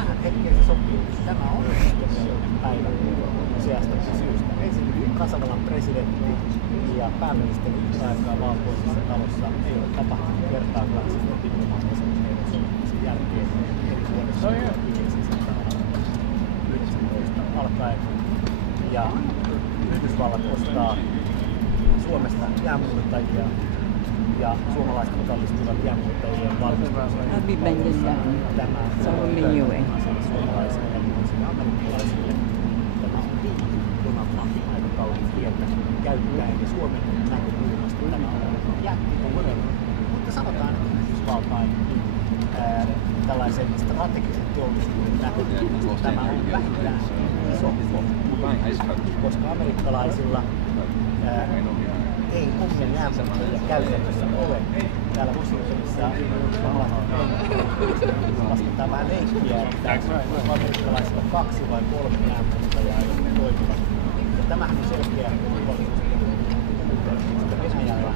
tähän hetkeen se sopii. Tämä on päivän sijasta syystä. Ensinnäkin tasavallan presidentti ja pääministeri yhtä aikaa valkoisessa talossa ei ole tapahtunut kertaakaan sitten diplomaattisen sen jälkeen eri vuodessa 1919 alkaen. Ja Yhdysvallat ostaa Suomesta jäämuuttajia ja suomalaiset osallistuvat jäämuuttajien valmistukseen. Tämä suomalaisille ja amerikkalaisille tämä on Donald-Trumpin aikakauden kieltä käyttäen ja Suomen näkökulmasta tämä on jättinen. Mutta sanotaan, että Yhdysvaltain tällaisen strategisen teollisuuden näkökulmasta tämä on vähintään iso koska amerikkalaisilla ei omia jäämuuttajia käytännössä ole. Täällä Washingtonissa lasketaan vähän leikkiä, että amerikkalaisilla 2 vai 3 jäämuuttajaa, jotka toimivat. Ja tämähän on selkeä turvallisuuspuute, Venäjällä on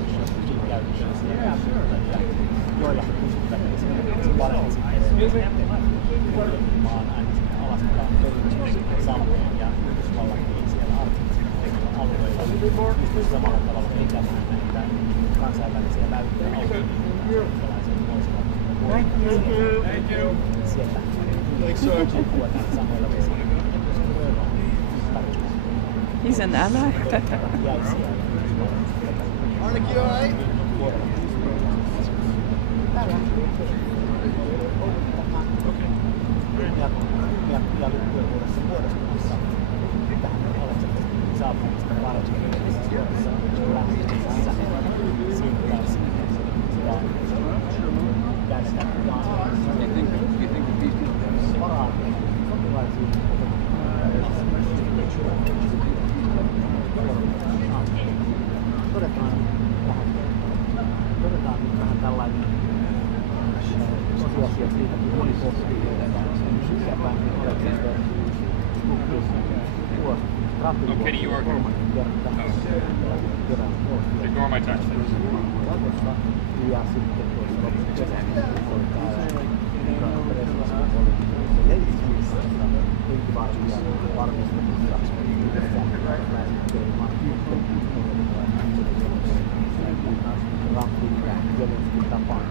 käytössä jäämuuttajia, joilla he pystyvät esimerkiksi Barentsin maan aina sinne Alaskaan salmeen ja Yhdysvallakin siellä arktisilla alueilla pystyy samalla tavalla pitämään näitä kansainvälisiä väyliä auki, minkälaisia voisivat sieltä liikkua näitä samoilla vesillä. Isän älä. Jäisiä Ainakin on ei. Ja työvuodessa muodostumassa tähän Aleksanterin saapumista varmasti Suomessa lähtisessä siirrytään ja käännetään varaan sotilaisiin todetaan nyt vähän tällainen tosiasia siitä, kun moni pohtii sisäpäin Aleksanterin Stubbin Kenny, you are good. Ignore my touch. Ja sitten tuossa henkivartija varmistetussa yhdessä Trumpin ja Zelenskin tapaan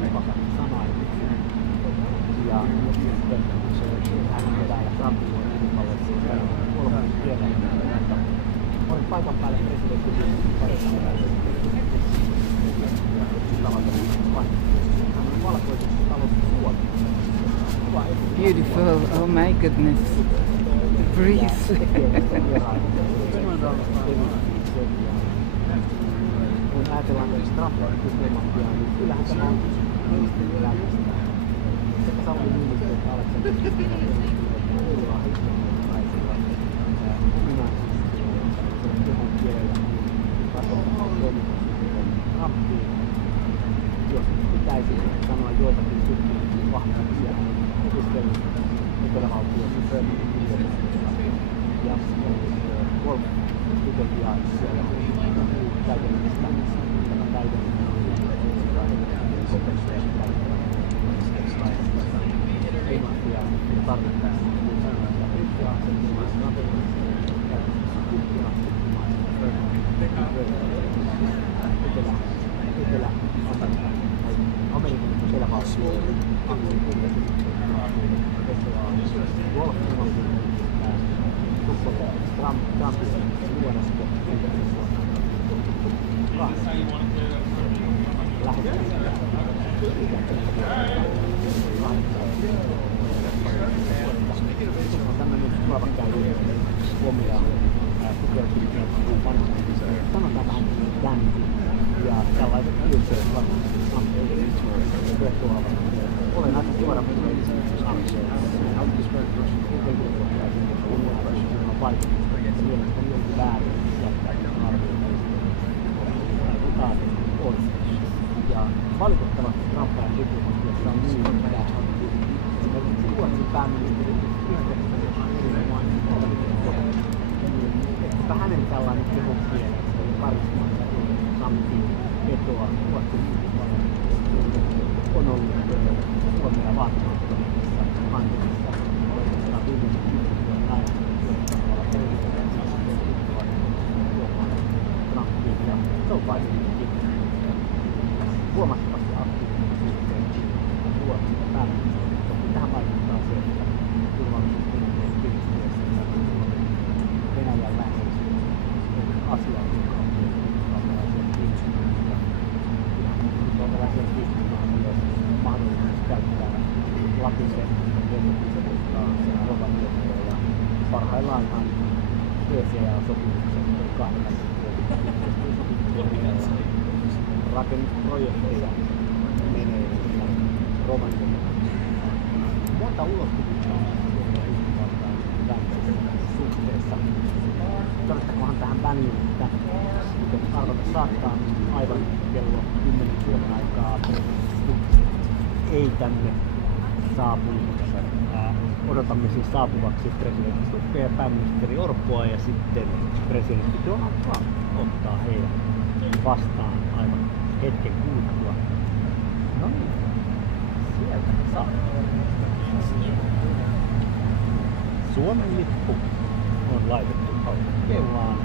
tällaiset sanailuksia. Ja sitten hän on täällä Trumpin yhdysvalloissa kolmannen kielen. Olin paikan päällä presidentin parissa valkoisessa talossa Suomessa. Beautiful, oh my goodness. The breeze. Kun ajatellaan myös Trumpin diplomatiaa, niin kyllähän tämä on ministeri lähtistä. Sekä Sauli Niinistö että Aleksanterin kuullaan historialaisilla kehon kielellä kasvattamaan toimitussuhteiden Trumpiin. Jos pitäisi sanoa joitakin tutkimuksista vahvempia opiskelun etelävaltioissa Birminghamin yliopistossa ja golf-stipendia siellä täydellistä englantia tarvittaessa ja brittiaksen ilmaisen navigaatioon käytössä tutkimaista Etelä-Amerikan etelävaltioiden akselin golf-ilmaisuuden Trumpin luonnosta tämmöinen suovakäyjä omia tukeutumisia sanotaan vähän jänti ja tällaiset ylpeät olen aika suora vaikutusta mielestäni on väärin jättää arvioita on. Ja valitettavasti Trumpin diplomatiassa on niin, että esimerkiksi Ruotsin pääministeri että hänen tällainen kehokielensä ja karismansa Trumpin vetoa Ruotsin on ollut Suomea vaatimatta. Lapille Rovaniemelle ja parhaillaanhan WCA-sopimuksen rakennusprojekteja menee Rovaniemelle. Monta ulottuvuutta on Yhdysvaltain välisessä suhteessa. Todettakohan tähän väliin, että kuten arvata saattaa, aivan kello 10 Suomen aikaa ei tänne saapunut. Odotamme siis saapuvaksi presidentti Stubbia ja pääministeri Orpoa ja sitten presidentti Donald Trump ottaa heidät vastaan aivan hetken kuluttua. No niin, sieltä saa. Suomen lippu on laitettu keulaan.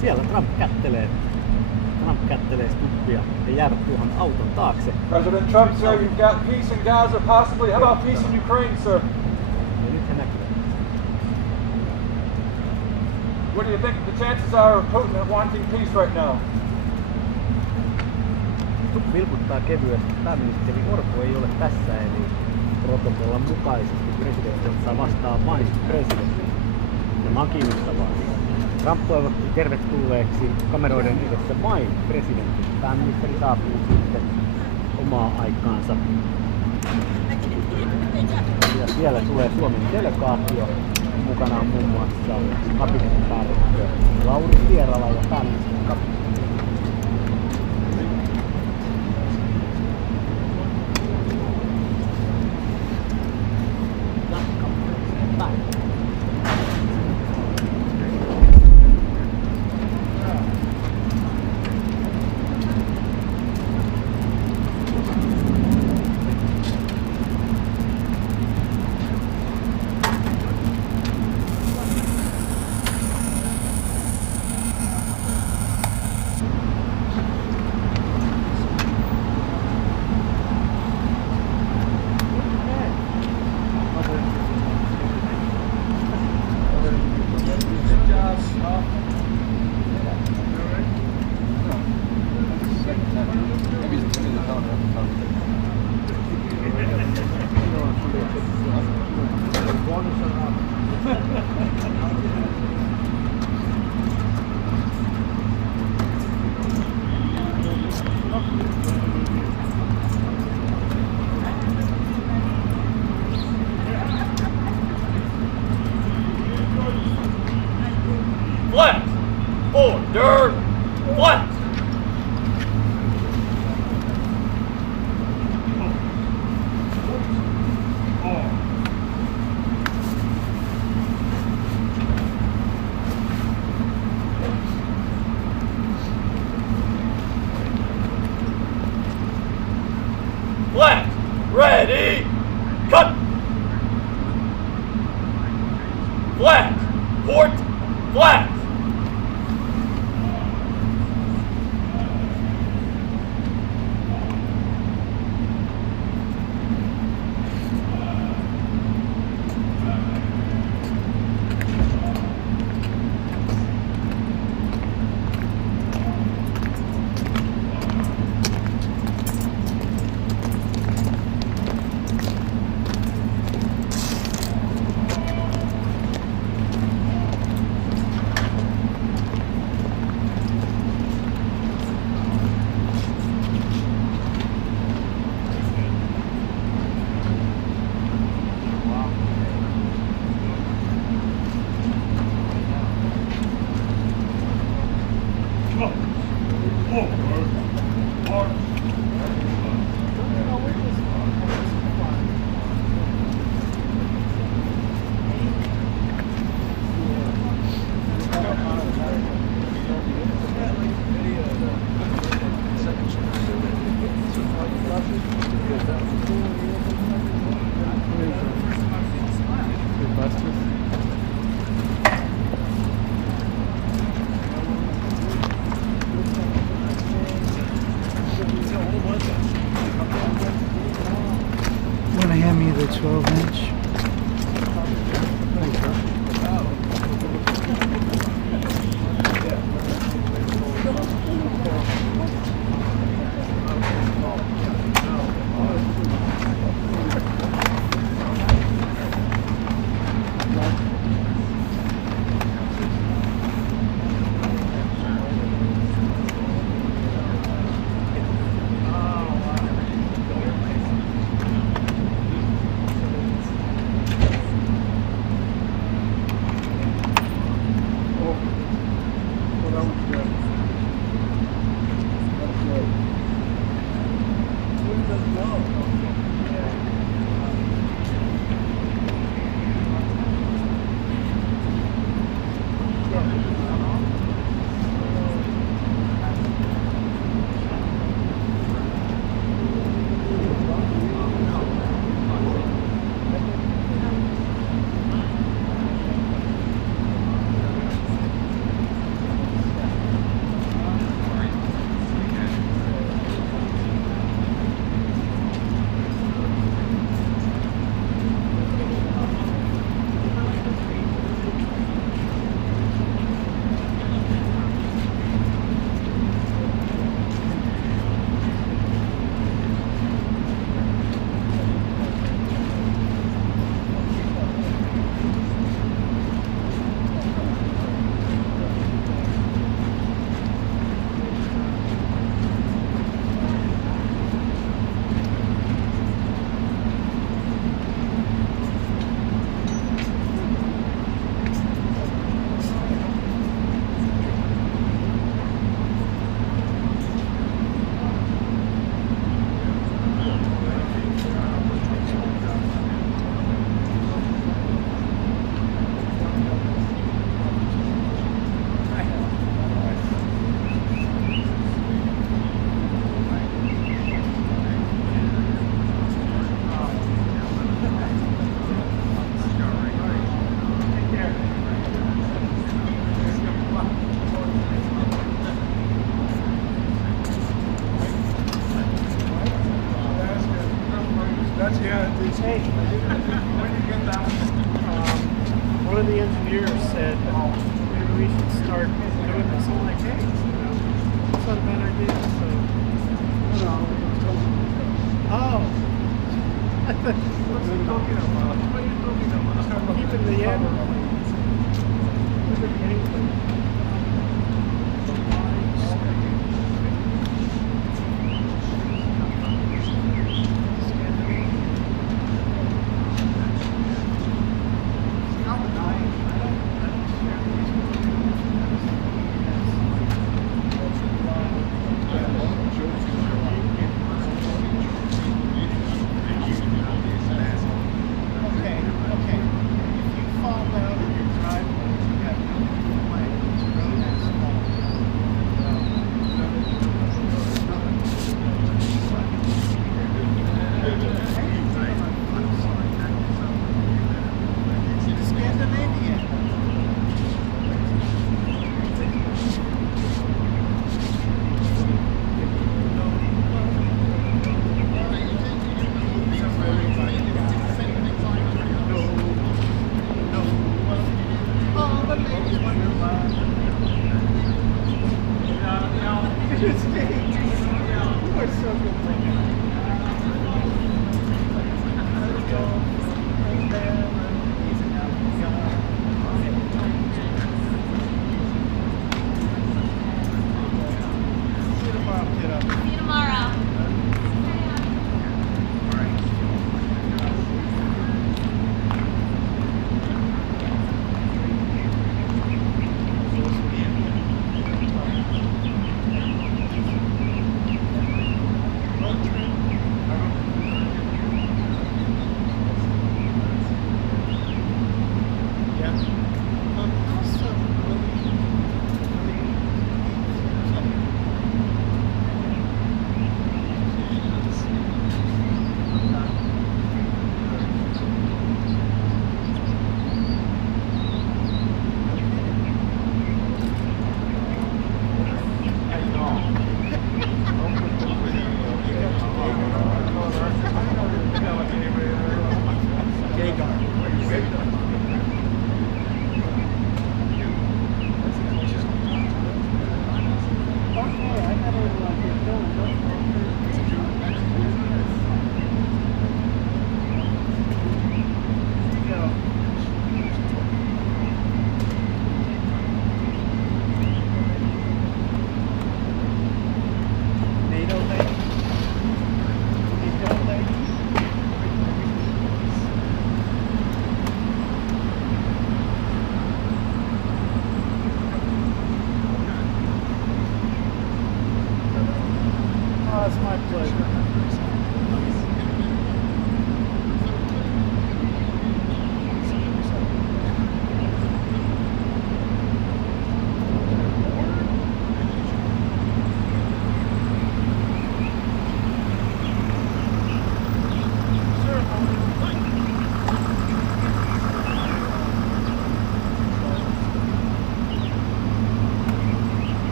Siellä Trump kättelee Stubbia ja jäävät tuohon auton taakse. President Trump, sir, you've got peace in Gaza, possibly. How about peace in Ukraine, sir? Ja nyt he näkyvät. What do you think the chances are of Putin wanting peace right now? Stubb vilkuttaa kevyesti. Pääministeri Orpo ei ole tässä, eli protokollan mukaisesti presidentti ottaa vastaan vain presidentin. Tämä on kiinnostavaa. Trump toivotti tervetulleeksi kameroiden edessä vain presidentin. Pääministeri saapuu sitten omaa aikaansa. Ja siellä tulee Suomen delegaatio. Mukana on muun muassa kabinettipäällikkö Lauri Vierala ja pääministeri kabinetti. Left! Order! Left! Left! Ready! Cut! Flat! Port! Flat! 12-inch. Hey, one of the engineers said, maybe we should start doing this. I'm like, hey, that's not a bad idea. So, oh, what's he talking about? What are you talking about? Keeping the end. it's my pleasure.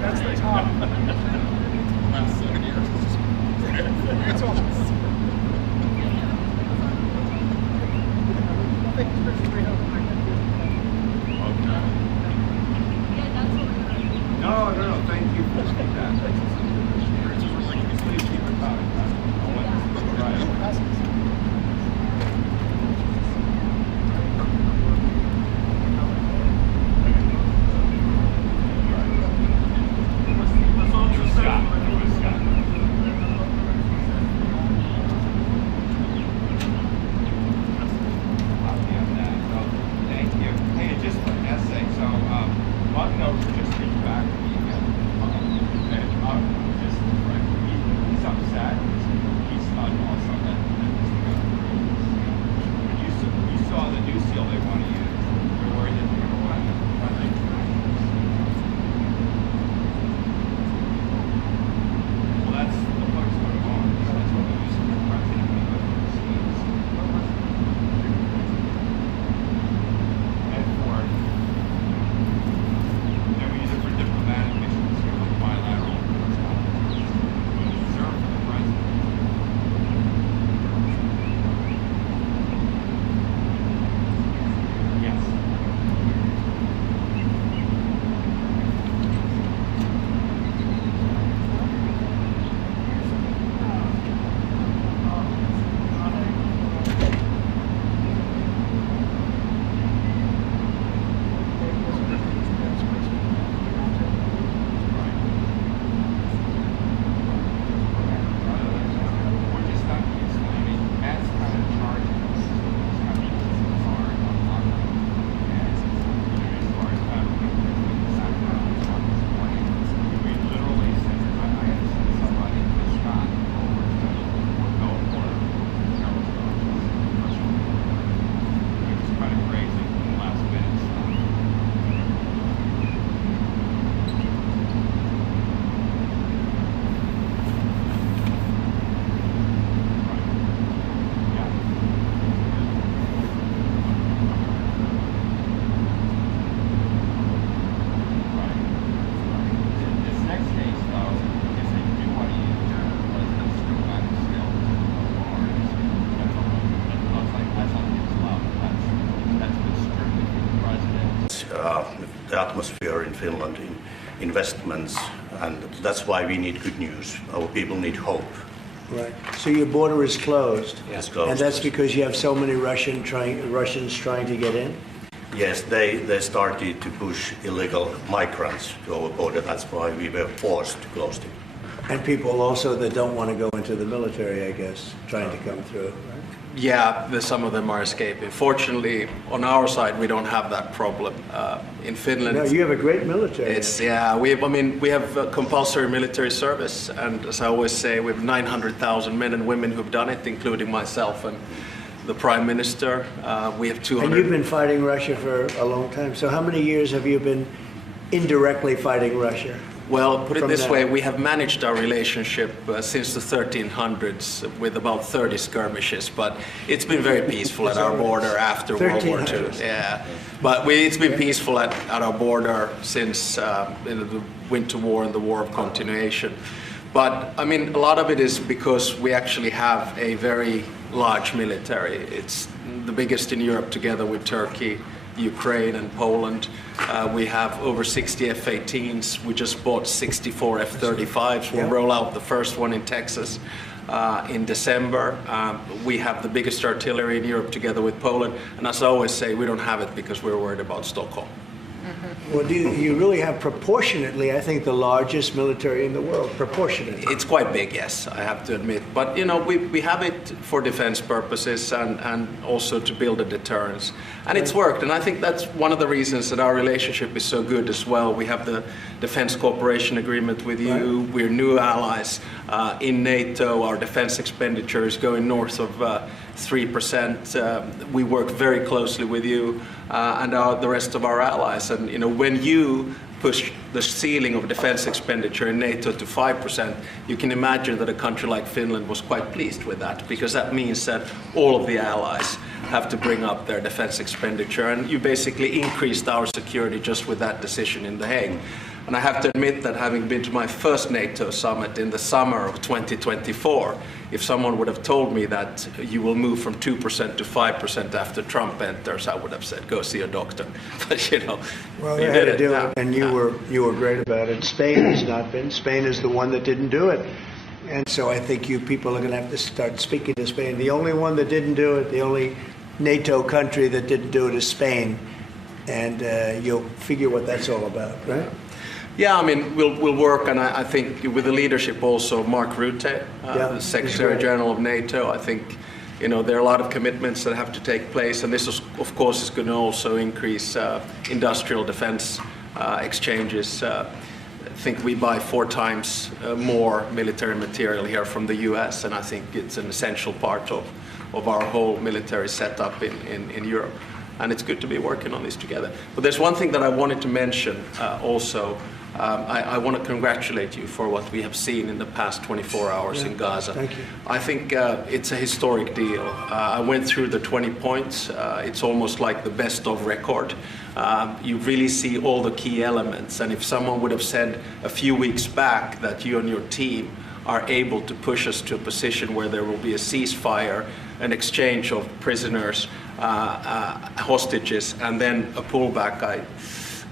That's the top. That's all. No, thank you for that. Please keep it coming. The atmosphere in Finland in investments, and that's why we need good news. Our people need hope. Right. So your border is closed. It's closed. And that's because you have so many Russians trying to get in? Yes, they started to push illegal migrants to our border. That's why we were forced to close it. And people also that don't want to go into the military, I guess, trying to come through, right? Yeah, some of them are escaping. Fortunately, on our side, we don't have that problem. In Finland, No, you have a great military. we have compulsory military service, and as I always say, we have 900,000 men and women who've done it, including myself and the Prime Minister. We have 200. And you've been fighting Russia for a long time. So how many years have you been indirectly fighting Russia? Well, put it From this that. way, we have managed our relationship since the 1300s with about 30 skirmishes, but it's been very peaceful at our border after World War II. 1300s. Yeah, but it's been peaceful at our border since the Winter War and the War of Continuation. But I mean, a lot of it is because we actually have a very large military. It's the biggest in Europe together with Turkey, Ukraine and Poland. We have over 60 F-18s. We just bought 64 F-35s. We'll roll out the first one in Texas in December. We have the biggest artillery in Europe together with Poland. And as I always say, we don't have it because we're worried about Stockholm. Well, you really have proportionately, I think, the largest military in the world, proportionately. It's quite big, yes, I have to admit. But, you know, we have it for defense purposes and also to build a deterrence. And it's worked, and I think that's one of the reasons that our relationship is so good as well. We have the Defense Cooperation Agreement with you. We're new allies in NATO. Our defense expenditure is going north of 3%. We work very closely with you and the rest of our allies. And you know, when you push the ceiling of defense expenditure in NATO to 5%, you can imagine that a country like Finland was quite pleased with that, because that means that all of the allies have to bring up their defense expenditure, and you basically increased our security just with that decision in The Hague. And I have to admit that, having been to my first NATO summit in the summer of 2024, if someone would have told me that you will move from 2% to 5% after Trump enters, I would have said, go see a doctor. But you know, well, you had to did do it, it, and you were great about it. Spain has not been. Spain is the one that didn't do it. And so I think you people are going to have to start speaking to Spain. The only one that didn't do it, the only NATO country that didn't do it is Spain. And you'll figure what that's all about, right? Yeah, I mean, we'll work, and I think with the leadership also, Mark Rutte, the Secretary General of NATO, I think, you know, there are a lot of commitments that have to take place, and this, of course, is going to also increase industrial defense exchanges. I think we buy 4 times more military material here from the US, and I think it's an essential part of our whole military setup in Europe. And it's good to be working on this together. But there's one thing that I wanted to mention also. I want to congratulate you for what we have seen in the past 24 hours in Gaza. Thank you. I think it's a historic deal. I went through the 20 points. It's almost like the best of record. You really see all the key elements. And if someone would have said a few weeks back that you and your team are able to push us to a position where there will be a ceasefire, an exchange of prisoners, hostages, and then a pullback, I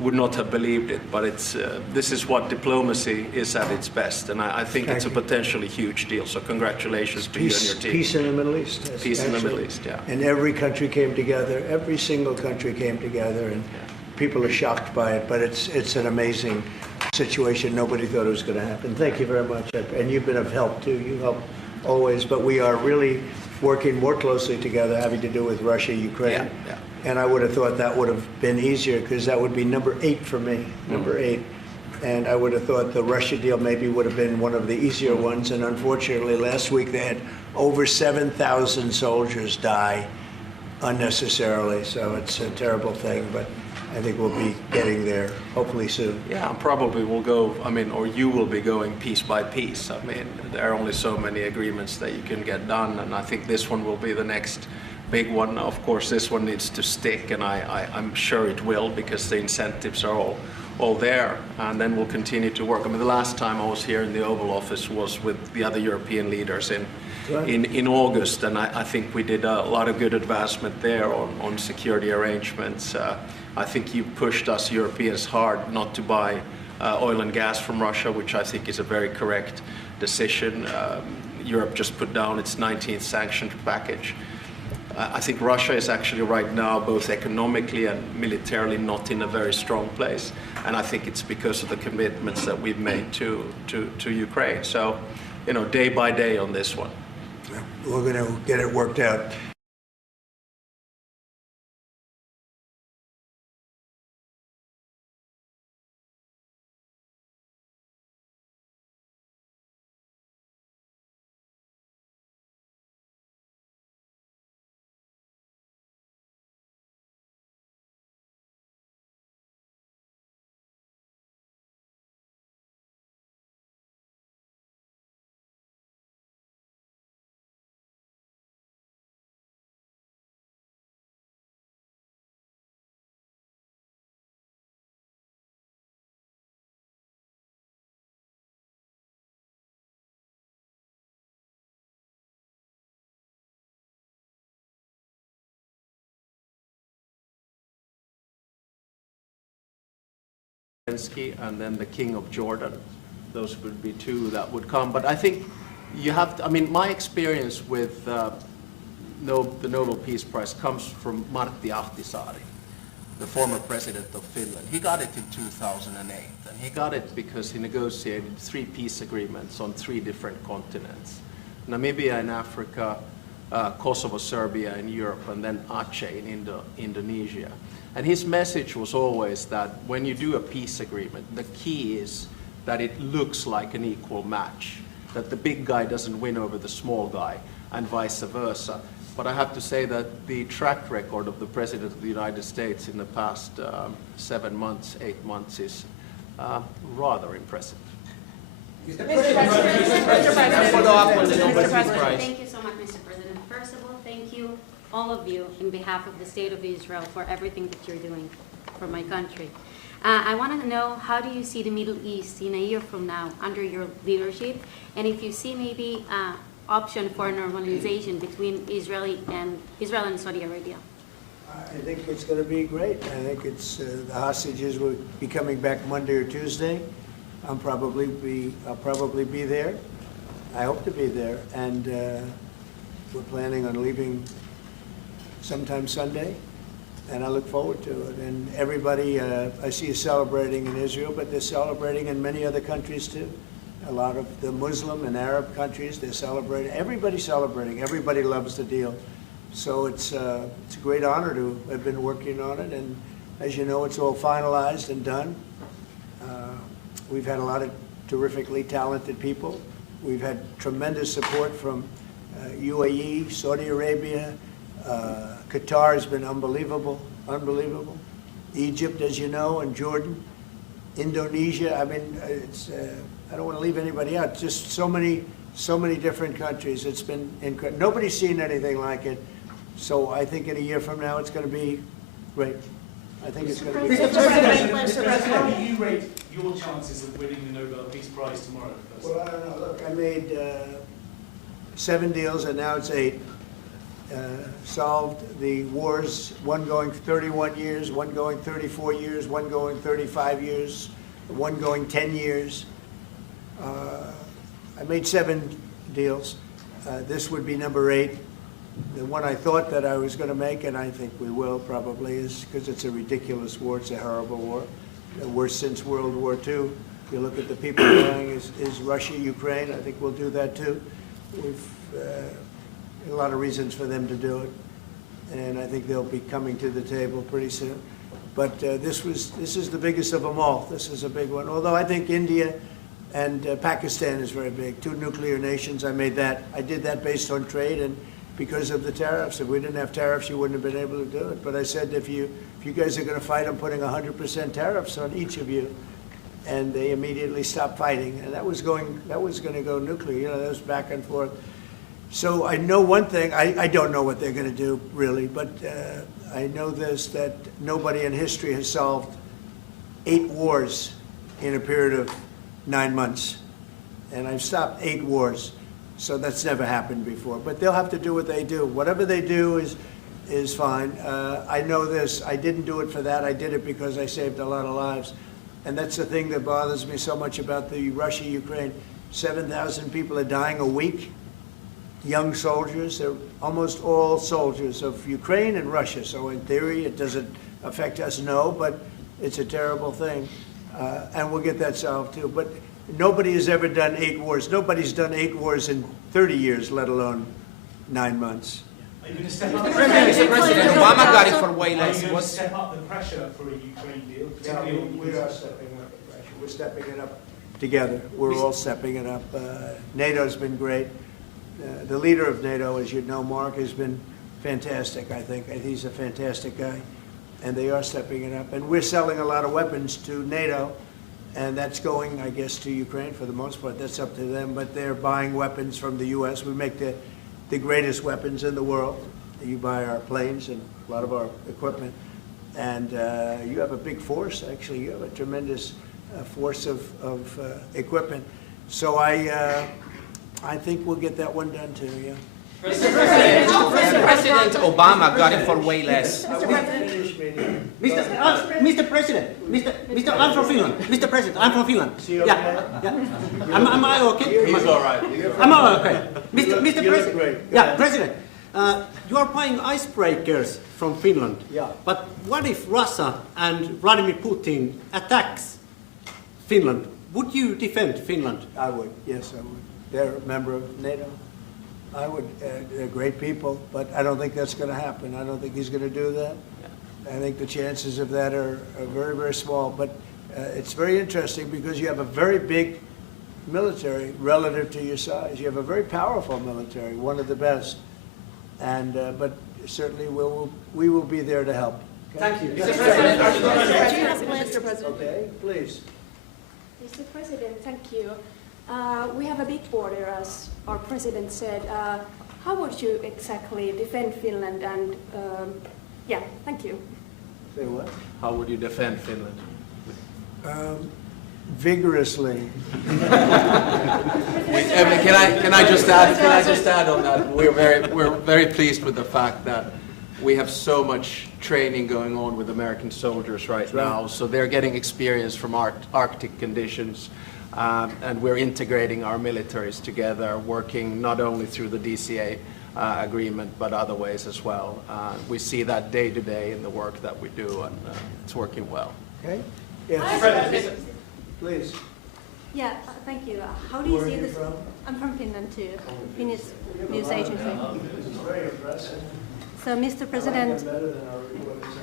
would not have believed it. But it's this is what diplomacy is at its best, and I think it's a potentially huge deal. So congratulations to you and your team. Peace in the Middle East. Yes, peace in the Middle East, yeah. And every country came together. Every single country came together, and people are shocked by it. But it's an amazing situation. Nobody thought it was going to happen. Thank you very much, and you've been of help too. You help always, but we are really working more closely together, having to do with Russia, Ukraine. Yeah. And I would have thought that would have been easier, because that would be number 8 for me, number 8. And I would have thought the Russia deal maybe would have been one of the easier ones. And unfortunately, last week they had over 7,000 soldiers die unnecessarily. So it's a terrible thing, but I think we'll be getting there hopefully soon. Yeah, probably we'll go, I mean, or you will be going piece by piece. I mean, there are only so many agreements that you can get done, and I think this one will be the next big one. Of course, this one needs to stick, and I'm sure it will, because the incentives are all there, and then we'll continue to work. I mean, the last time I was here in the Oval Office was with the other European leaders in August, and I think we did a lot of good advancement there on security arrangements. I think you pushed us Europeans hard not to buy oil and gas from Russia, which I think is a very correct decision. Europe just put down its 19th sanctions package. I think Russia is actually right now, both economically and militarily, not in a very strong place. And I think it's because of the commitments that we've made to Ukraine. So, you know, day by day on this one. We're going to get it worked out. and then the King of Jordan. Those would be two that would come. But I think you have to, I mean, my experience with the Nobel Peace Prize comes from Martti Ahtisaari, the former president of Finland. He got it in 2008, and he got it because he negotiated 3 peace agreements on 3 different continents. Namibia in Africa, Kosovo, Serbia in Europe, and then Aceh in Indonesia. And his message was always that when you do a peace agreement, the key is that it looks like an equal match, that the big guy doesn't win over the small guy, and vice versa. But I have to say that the track record of the President of the United States in the past 7 months, 8 months is rather impressive. Mr. President, thank you so much, Mr. President. First of all, thank you, all of you, in behalf of the State of Israel, for everything that you're doing for my country. I want to know, how do you see the Middle East in a year from now under your leadership? And if you see maybe option for normalization between Israel and Saudi Arabia? I think it's going to be great. I think it's the hostages will be coming back Monday or Tuesday. I'll probably be there. I hope to be there, and we're planning on leaving sometime Sunday, and I look forward to it. And everybody I see is celebrating in Israel, but they're celebrating in many other countries too. A lot of the Muslim and Arab countries, they're celebrating. Everybody's celebrating. Everybody loves the deal. So it's a great honor to have been working on it. And as you know, it's all finalized and done. We've had a lot of terrifically talented people. We've had tremendous support from UAE, Saudi Arabia. Qatar has been unbelievable. Egypt, as you know, and Jordan. Indonesia, I mean, it's... I don't want to leave anybody out. Just so many different countries. It's been incredible. Nobody's seen anything like it. So I think in a year from now, it's going to be great. I think it's going to be. Mr. President, how do you rate your chances of winning the Nobel Peace Prize tomorrow? Well, I don't know. Look, I made 7 deals, and now it's 8. Solved the wars, one going 31 years, one going 34 years, one going 35 years, one going 10 years. I made 7 deals. This would be number 8. The one I thought that I was going to make, and I think we will probably, is because it's a ridiculous war. It's a horrible war. The worst since World War II. If you look at the people dying, is Russia, Ukraine. I think we'll do that too. We've a lot of reasons for them to do it, and I think they'll be coming to the table pretty soon. But this is the biggest of them all. This is a big one. Although I think India and Pakistan is very big. 2 nuclear nations. I did that based on trade and because of the tariffs. If we didn't have tariffs, you wouldn't have been able to do it. But I said, if you guys are going to fight, I'm putting 100% tariffs on each of you. And they immediately stopped fighting. And that was going to go nuclear. You know, that was back and forth. So I know one thing. I don't know what they're going to do really, but I know this, that nobody in history has solved 8 wars in a period of 9 months, and I've stopped 8 wars, so that's never happened before. But they'll have to do what they do. Whatever they do is fine. I know this. I didn't do it for that. I did it because I saved a lot of lives, and that's the thing that bothers me so much about the Russia-Ukraine. 7,000 people are dying a week. Young soldiers. They're almost all soldiers of Ukraine and Russia. So in theory, it doesn't affect us, no, but it's a terrible thing. And we'll get that solved too. But nobody has ever done 8 wars. Nobody's done 8 wars in 30 years, let alone 9 months. Are you going to step up? Mr. President, Obama got it for way less. Are you going to step up the pressure for a Ukraine deal? Yeah, we are stepping up the pressure. We're stepping it up together. We're all stepping it up. NATO's been great. The leader of NATO, as you know, Mark, has been fantastic, I think. He's a fantastic guy. And they are stepping it up. And we're selling a lot of weapons to NATO, and that's going, I guess, to Ukraine for the most part. That's up to them. But they're buying weapons from the U.S. We make the greatest weapons in the world. You buy our planes and a lot of our equipment. And you have a big force, actually. You have a tremendous force of equipment. So I think we'll get that one done too, yeah. Mr. President Obama got it for way less. Mr. President. Mr. President, Mr. I'm from Finland. Mr. President, I'm from Finland. Yeah. Am I okay? He's all right. I'm all right. Okay. Mr. You look President. great. Yeah, President. You are buying icebreakers from Finland. Yeah. But what if Russia and Vladimir Putin attacks Finland? Would you defend Finland? I would. Yes, I would. They're a member of NATO. I would. They're great people, but I don't think that's going to happen. I don't think he's going to do that. I think the chances of that are very, very small. But it's very interesting because you have a very big military relative to your size. You have a very powerful military, one of the best. And but certainly we will be there to help. Okay? Thank you. Mr. President. Okay, please. Mr. President, thank you. We have a big border, as our president said. How would you exactly defend Finland? And yeah, thank you. Say what? How would you defend Finland? Vigorously. Can I just add on that? We're very pleased with the fact that we have so much training going on with American soldiers right now. So they're getting experience from Arctic conditions, and we're integrating our militaries together, working not only through the DCA agreement, but other ways as well. We see that day to day in the work that we do, and it's working well. Okay? Yes. Please. Yeah, thank you. How do you see this? From? I'm from Finland too, Finnish news agency. This is very impressive. So, Mr. President, Better than our reporters.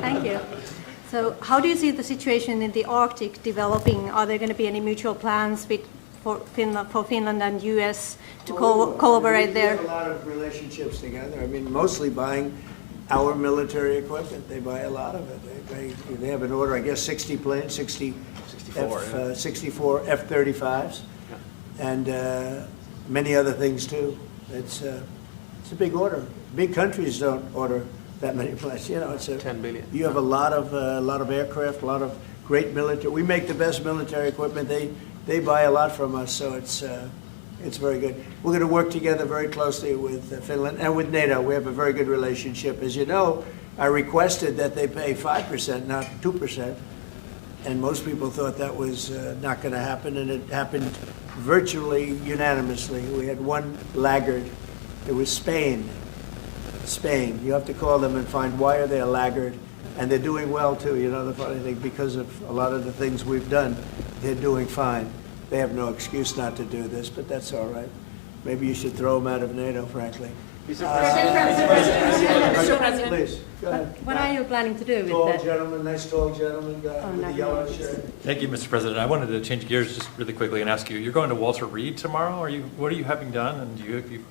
thank you. So, how do you see the situation in the Arctic developing? Are there going to be any mutual plans for Finland and U.S. to collaborate there? We have a lot of relationships together. I mean, mostly buying our military equipment. They buy a lot of it. They have an order, I guess, 60 planes, 64 F-35s, and many other things too. It's a big order. Big countries don't order that many planes. You know, it's 10 billion. You have a lot of aircraft, a lot of great military. We make the best military equipment. They buy a lot from us, so it's very good. We're going to work together very closely with Finland and with NATO. We have a very good relationship. As you know, I requested that they pay 5%, not 2%, and most people thought that was not going to happen, and it happened virtually unanimously. We had one laggard. It was Spain. Spain. You have to call them and find why are they a laggard, and they're doing well too. You know, the funny thing, because of a lot of the things we've done, they're doing fine. They have no excuse not to do this, but that's all right. Maybe you should throw them out of NATO, frankly. Mr. President. Please, go ahead. What are you planning to do with Tall that? gentleman, nice tall gentleman, guy with the yellow shirt. Thank you, Mr. President. I wanted to change gears just really quickly and ask you, you're going to Walter Reed tomorrow? What are you having done, and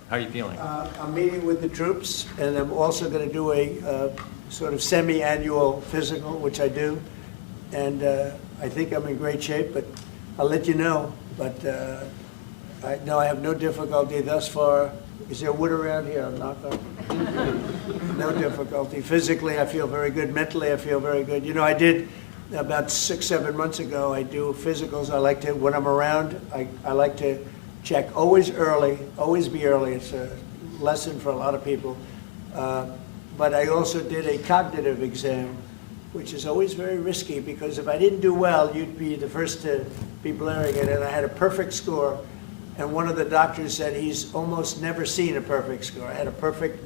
how are you feeling? I'm meeting with the troops, and I'm also going to do a sort of semi-annual physical, which I do, and I think I'm in great shape, but I'll let you know. But I have no difficulty thus far. Is there wood around here? I'm not going. No difficulty. Physically, I feel very good. Mentally, I feel very good. You know, I did about 6-7 months ago. I do physicals. I like to, when I'm around, I like to check always early. Always be early. It's a lesson for a lot of people. But I also did a cognitive exam, which is always very risky because if I didn't do well, you'd be the first to be blaring it. And I had a perfect score. And one of the doctors said he's almost never seen a perfect score. I had a perfect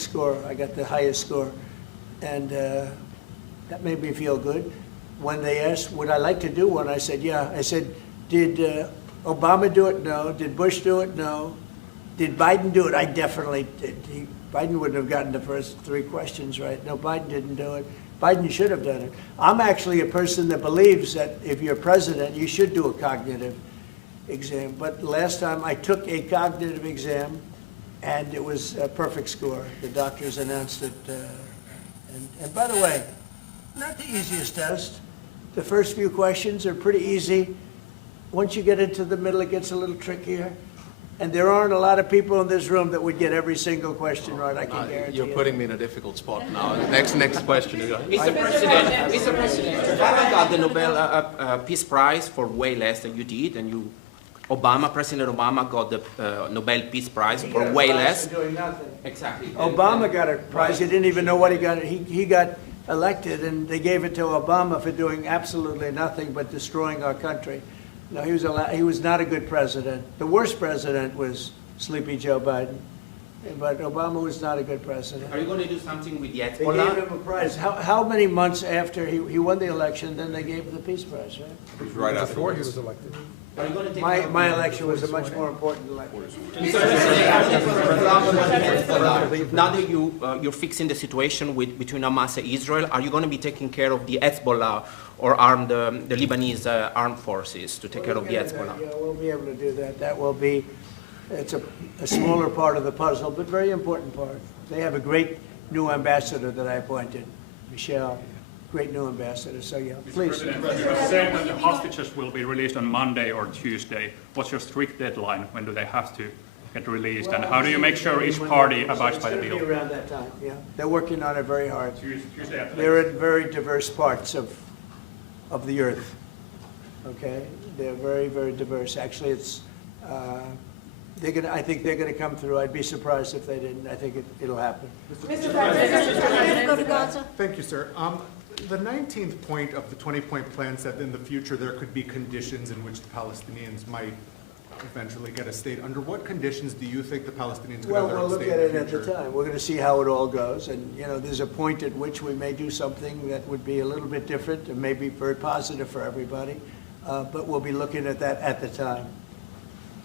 score. I got the highest score. And that made me feel good. When they asked, would I like to do one? I said, yeah. I said, did Obama do it? No. Did Bush do it? No. Did Biden do it? I definitely did. Biden wouldn't have gotten the first 3 questions right. No, Biden didn't do it. Biden should have done it. I'm actually a person that believes that if you're president, you should do a cognitive exam. But last time I took a cognitive exam, and it was a perfect score. The doctors announced it. And by the way, not the easiest test. The first few questions are pretty easy. Once you get into the middle, it gets a little trickier. And there aren't a lot of people in this room that would get every single question right, I can guarantee You're putting me in a difficult spot now. Next question. Mr. President, Obama got the Nobel Peace Prize for way less than you did, and you President Obama got the Nobel Peace Prize for way less. Doing nothing. Exactly. Obama got a prize. He didn't even know what he got. He got elected, and they gave it to Obama for doing absolutely nothing but destroying our country. No, he was not a good president. The worst president was Sleepy Joe Biden, but Obama was not a good president. Are you going to do something with the They Hezbollah? gave him a prize. How many months after he won the election, then they gave him the Peace Prize, right? It was right before he was elected. Are you going to take My election was a much more important election. Now that you're fixing the situation between Hamas and Israel, are you going to be taking care of the Hezbollah or the Lebanese armed forces to take care of the Hezbollah? Yeah, we'll be able to do that. That will be, it's a smaller part of the puzzle, but very important part. They have a great new ambassador that I appointed, Michelle. Great new ambassador, so yeah, please. Mr. President, you said that the hostages will be released on Monday or Tuesday. What's your strict deadline? When do they have to get released? And how do you make sure each party abides by the deal? It's around that time, yeah. They're working on it very hard. Tuesday after They're in very diverse parts of the earth, okay? They're very, very diverse. Actually, it's, I think they're gonna come through. I'd be surprised if they didn't. I think it'll happen. Mr. President, Go to Gaza. Thank you, sir. The 19th point of the 20-point plan said that in the future there could be conditions in which the Palestinians might eventually get a state. Under what conditions do you think the Palestinians could have their Well, own we'll state look at in it the at the future? time. We're going to see how it all goes, and there's a point at which we may do something that would be a little bit different and maybe very positive for everybody, but we'll be looking at that at the time.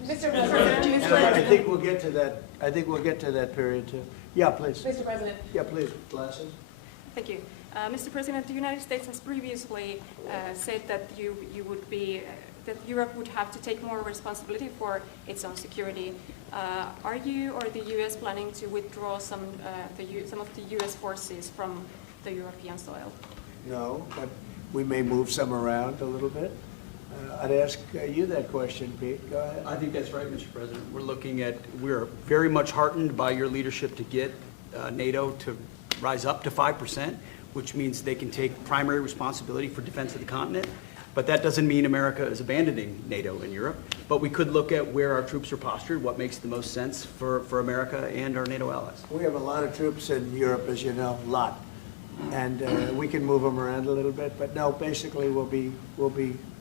Mr. President, do you And I think we'll get to that. I think we'll get to that period too. Yeah, please. Mr. President. Yeah, please. Glasses. Thank you. Mr. President, the United States has previously said that that Europe would have to take more responsibility for its own security. Are you or the U.S. planning to withdraw some of the U.S. forces from the European soil? No, but we may move some around a little bit. I'd ask you that question, Pete. Go ahead. I think that's right, Mr. President. We're very much heartened by your leadership to get NATO to rise up to 5%, which means they can take primary responsibility for defense of the continent. But that doesn't mean America is abandoning NATO in Europe. But we could look at where our troops are postured, what makes the most sense for America and our NATO allies. We have a lot of troops in Europe, as you know, a lot. And we can move them around a little bit. But no, basically we'll be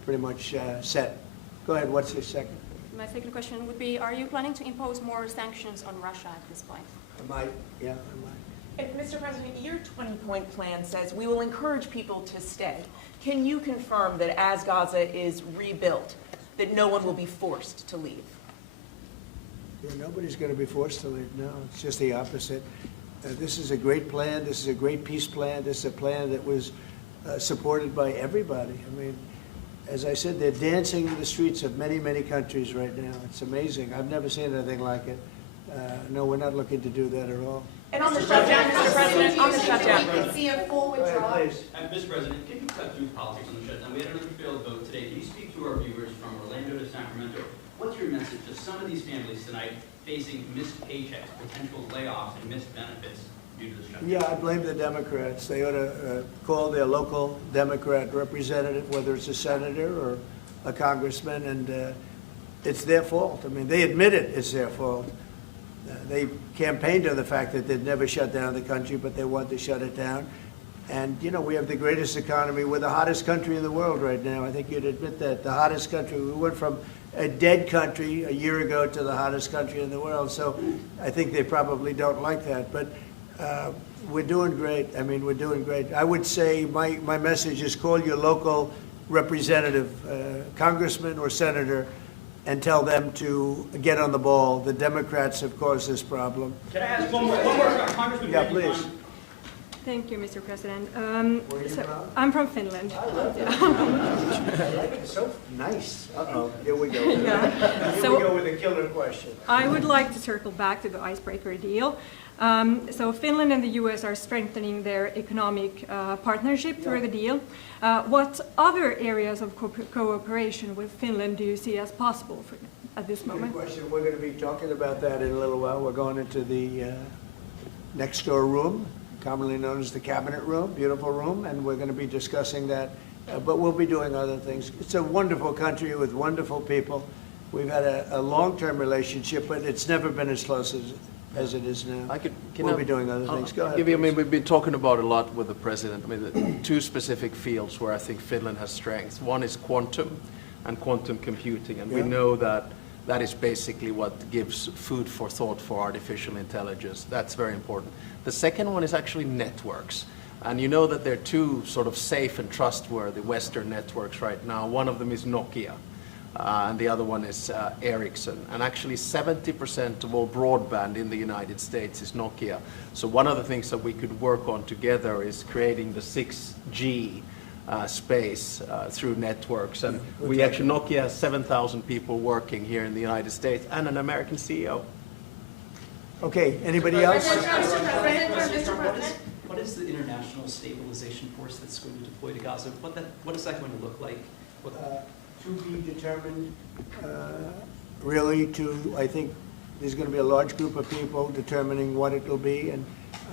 pretty much set. Go ahead, what's your second? My second question would be, are you planning to impose more sanctions on Russia at this point? I might, yeah, I might. And Mr. President, your 20-point plan says we will encourage people to stay. Can you confirm that as Gaza is rebuilt, that no one will be forced to leave? Yeah, nobody's going to be forced to leave, no. It's just the opposite. This is a great plan. This is a great peace plan. This is a plan that was supported by everybody. I mean, as I said, they're dancing in the streets of many, many countries right now. It's amazing. I've never seen anything like it. No, we're not looking to do that at all. And on the shutdown, Mr. President, on the shutdown. We can see a full withdrawal. Mr. President, can you cut through politics on the shutdown? We had another failed vote today. Can you speak to our viewers from Orlando to Sacramento? What's your message to some of these families tonight facing missed paychecks, potential layoffs, and missed benefits due to the shutdown? Yeah, I blame the Democrats. They ought to call their local Democrat representative, whether it's a senator or a congressman, and it's their fault. I mean, they admit it, it's their fault. They campaigned on the fact that they'd never shut down the country, but they want to shut it down. And, we have the greatest economy. We're the hottest country in the world right now. I think you'd admit that, the hottest country. We went from a dead country a year ago to the hottest country in the world. So I think they probably don't like that. But we're doing great. I mean, we're doing great. I would say my message is call your local representative, congressman or senator, and tell them to get on the ball. The Democrats have caused this problem. Can I ask one more Congressman? Yeah, please. Thank you, Mr. President. Where are you from? I'm from Finland. I like it. So nice. Uh-oh, here we go. Yeah. Here we go with a killer question. I would like to circle back to the icebreaker deal. So Finland and the U.S. are strengthening their economic partnership through the deal. What other areas of cooperation with Finland do you see as possible at this moment? Good question. We're going to be talking about that in a little while. We're going into the next door room, commonly known as the cabinet room, beautiful room, and we're going to be discussing that. But we'll be doing other things. It's a wonderful country with wonderful people. We've had a long-term relationship, but it's never been as close as it is now. We'll be doing other things. Go ahead. I mean, we've been talking about a lot with the president. I mean, the two specific fields where I think Finland has strengths. One is quantum and quantum computing, and we know that that is basically what gives food for thought for artificial intelligence. That's very important. The second one is actually networks. And you know that there are two sort of safe and trustworthy Western networks right now. One of them is Nokia, and the other one is Ericsson. And actually 70% of all broadband in the United States is Nokia. So one of the things that we could work on together is creating the 6G space through networks. And we actually, Nokia has 7,000 people working here in the United States and an American CEO. Okay, anybody else? What is the international stabilization force that's going to deploy to Gaza? What is that going to look like? To be determined, really I think there's going to be a large group of people determining what it will be, and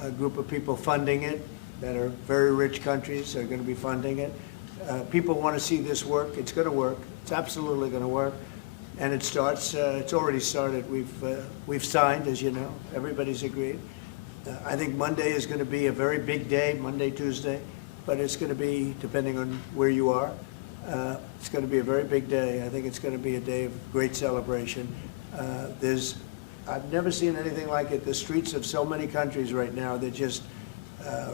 a group of people funding it that are very rich countries are going to be funding it. People want to see this work. It's going to work. It's absolutely going to work. And it starts, it's already started. We've signed, as you know. Everybody's agreed. I think Monday is going to be a very big day, Monday, Tuesday, but it's going to be, depending on where you are, it's going to be a very big day. I think it's going to be a day of great celebration. I've never seen anything like it. The streets of so many countries right now, they're just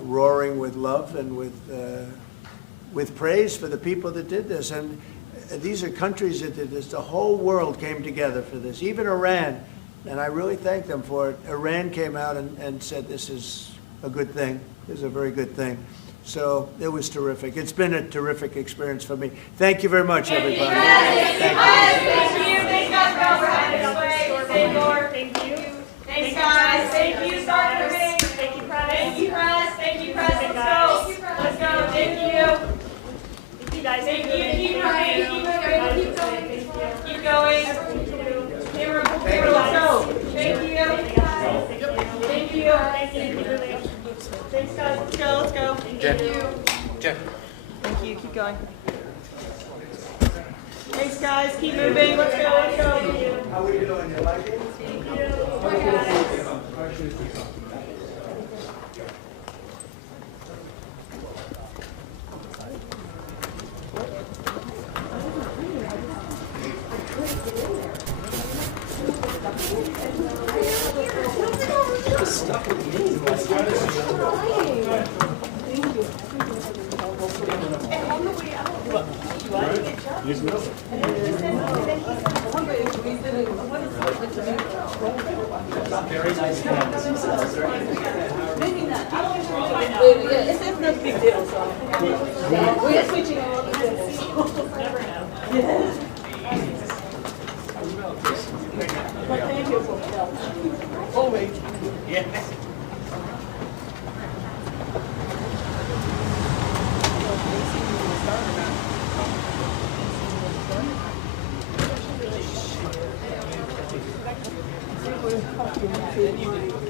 roaring with love and with praise for the people that did this. And these are countries that did this. The whole world came together for this, even Iran. And I really thank them for it. Iran came out and said this is a good thing. This is a very good thing. So it was terrific. It's been a terrific experience for me. Thank you very much, everybody. Thank you. Thanks, guys, for having us. Thank you. Thanks, guys. Thank you, Senator. Thank you, Press. Thank you, Press. Thank you, Press. Let's go. Let's go. Thank you. Thank you, guys. Thank you. Keep going. Keep going. Keep going. Let's go. Thank you. Thank you. Thanks, guys. Let's go. Let's go. Thank you. Jeff. Thank you. Keep going. Thanks, guys. Keep moving. Let's go. Let's go. How are we doing? You like it? Thank you. Very nice. Maybe not. It's not a big deal, so. We're switching all the things. Never know. Yes. But thank you for the help. Always. Yes. Thank you.